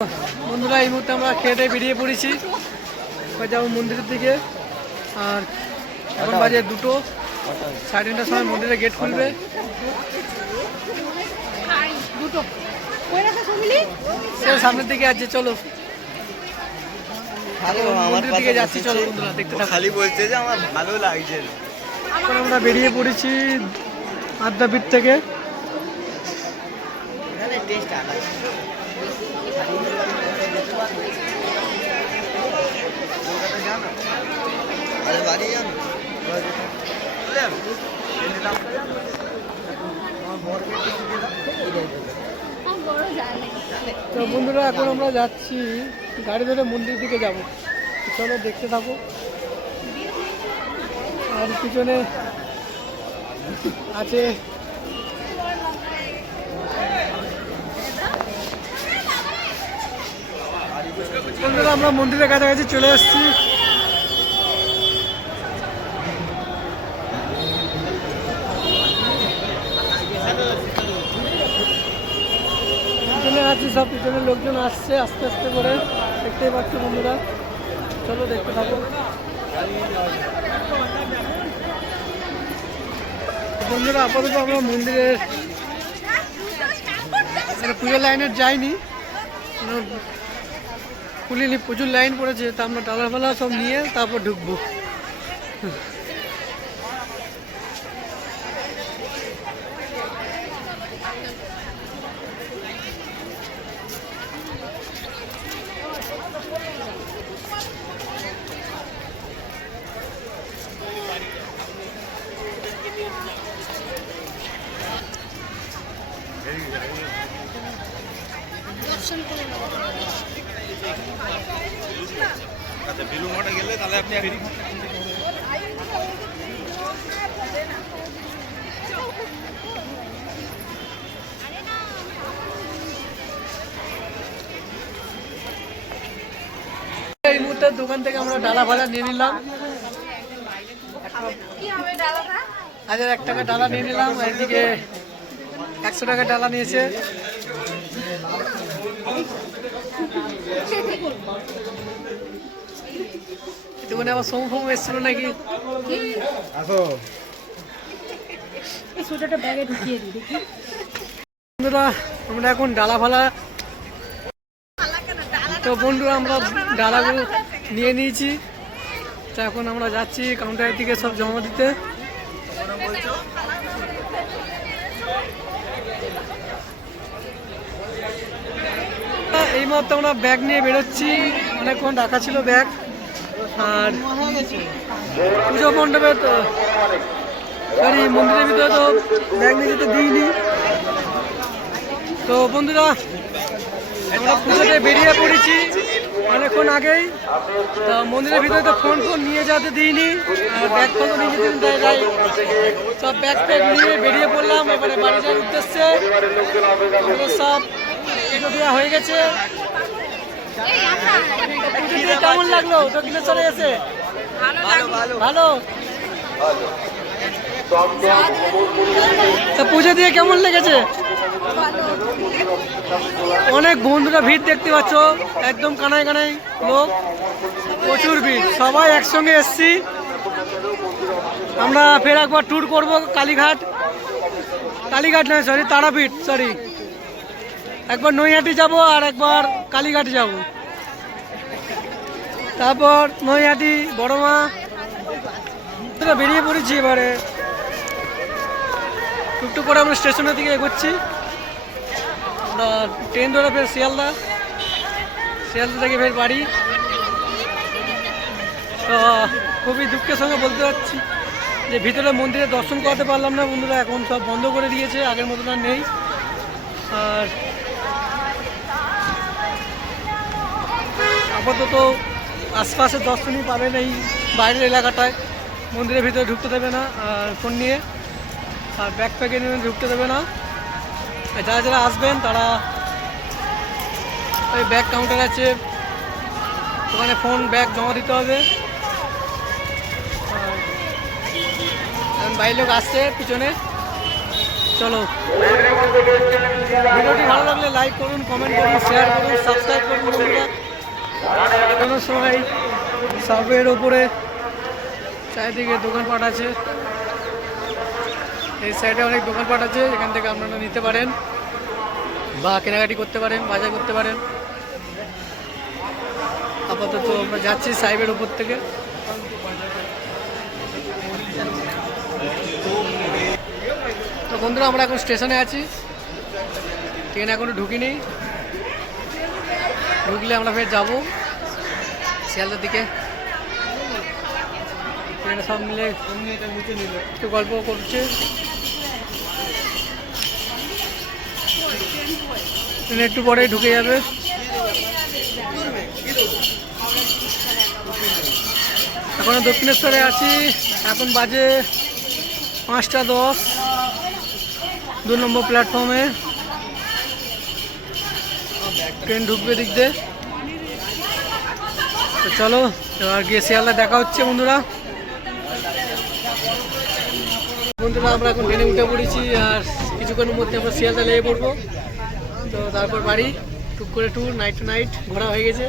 বন্ধুরা এই মুহূর্তে আমরা খেয়ে বেরিয়ে পড়েছি, যাবো মন্দিরের দিকে। আর এখন বাজে 2টো, 3:30টার সময় মন্দিরের গেট খুলবে। সামনের দিকে আছে, চলো মন্দিরের দিকে যাচ্ছি। চলো বন্ধুরা দেখতে থাকো। খালি বলছে যে আমার ভালো লাগছে। এখন আমরা বেরিয়ে পড়েছি আদ্যাপীঠ থেকে। তো বন্ধুরা এখন আমরা যাচ্ছি গাড়ি ধরে মন্দির দিকে যাব। চলো দেখতে থাকো। আর পিছনে আছে বন্ধুরা, আমরা মন্দিরের কাছাকাছি চলে এসেছি। পিছনে আছি, সব পিছনের লোকজন আসছে আস্তে আস্তে করে, দেখতেই পাচ্ছ বন্ধুরা। চলো দেখতে থাকো। বন্ধুরা আপাতত আমরা মন্দিরের পুজোর লাইনে যাইনি, খুলিনি, প্রচুর লাইন পড়েছে। তা আমরা ডালা ফালা সব নিয়ে তারপর ঢুকবো। আচ্ছা, বেলুর মঠে গেলে তাহলে আপনি এই মুহূর্তে দোকান থেকে আমরা ডালা ফালা নিয়ে নিলাম। 1 টাকা ডালা নিয়ে নিলাম। এদিকে 100 টাকা ডালা নিয়েছে। দোকানে আবার সোম ফোম এসছিল নাকি? বন্ধুরা আমরা এখন ডালা ফালা, তো বন্ধুরা আমরা ডালাগুলো নিয়ে নিয়েছি। তো এখন আমরা যাচ্ছি কাউন্টারের দিকে সব জমা দিতে। এই মুহূর্তে আমরা ব্যাগ নিয়ে বেরোচ্ছি, অনেকক্ষণ রাখা ছিল ব্যাগ। আর পুজো মণ্ডপে তো সরি মন্দিরের ভিতরে তো ব্যাগ নিয়ে যেতে দিইনি। তো বন্ধুরা আমরা পুজোতে বেরিয়ে পড়েছি অনেকক্ষণ আগেই। তো মন্দিরের ভিতরে তো ফোন নিয়ে যেতে দিইনি, আর ব্যাগ ফোন নিয়ে যেতে যাই। সব ব্যাগ ফ্যাগ নিয়ে বেরিয়ে পড়লাম এবারে বাড়ি যাওয়ার উদ্দেশ্যে। সব পুজো দেওয়া হয়ে গেছে। পুজো দিয়ে কেমন লাগলো দক্ষিণেশ্বরে এসে? ভালো। তা পুজো দিয়ে কেমন লেগেছে? অনেক বন্ধুরা ভিড় দেখতে পাচ্ছ, একদম কানায় কানায় লোক, প্রচুর ভিড়। সবাই একসঙ্গে এসছি। আমরা ফের একবার ট্যুর করব কালীঘাট, নয় সরি তারাপীঠ, সরি একবার নৈহাটি যাব আর একবার কালীঘাট যাব, তারপর নৈহাটি বড়মা। বেরিয়ে পড়েছি এবারে টুকটুক করে আমরা স্টেশনের দিকে এগোচ্ছি। আমরা ট্রেন ধরে ফের শিয়ালদা থেকে ফের বাড়ি। তো খুবই দুঃখের সঙ্গে বলতে পারছি যে ভিতরে মন্দিরে দর্শন করাতে পারলাম না বন্ধুরা, এখন সব বন্ধ করে দিয়েছে, আগের মতন আর নেই। আর আপাতত আশপাশের দর্শনই পাবেন এই বাইরের এলাকাটায়। মন্দিরের ভিতরে ঢুকতে দেবে না আর ফোন নিয়ে, আর ব্যাগ প্যাকে নিয়ে ঢুকতে দেবে না। যারা যারা আসবেন তারা ওই ব্যাগ কাউন্টার আছে, ওখানে ফোন ব্যাগ জমা দিতে হবে। বাইরের লোক আসছে পিছনে। চলো ভিডিওটি ভালো লাগলে লাইক করুন, কমেন্ট করুন, শেয়ার করুন, সাবস্ক্রাইব করুন বন্ধুরা। কোনো সময় সাবের ওপরে চারিদিকে দোকানপাট আছে, এই সাইডে অনেক দোকানপাট আছে, এখান থেকে আপনারা নিতে পারেন বা কেনাকাটি করতে পারেন, বাজার করতে পারেন। আপাতত আমরা যাচ্ছি সাইবের উপর থেকে। তো বন্ধুরা আমরা এখন স্টেশনে আছি, ট্রেন এখনো ঢুকিনি, ঢুকলে আমরা ফের যাবো শিয়ালদার দিকে। ট্রেনে সব মিলে একটু গল্প করছে, ট্রেন একটু পরেই ঢুকে যাবে। এখন দক্ষিণেশ্বরে আছি, এখন বাজে 5:10, 2 নম্বর প্ল্যাটফর্মে ট্রেন ঢুকবে দিক দিয়ে। তো চলো এবার গিয়ে শিয়ালদা দেখা হচ্ছে বন্ধুরা। আমরা এখন ট্রেনে উঠে পড়েছি, আর কিছুক্ষণের মধ্যে আমরা শিয়ালদা লেগে পড়বো। তো তারপর বাড়ি, টুক করে ট্যুর, নাইট টু নাইট ঘোরা হয়ে গেছে।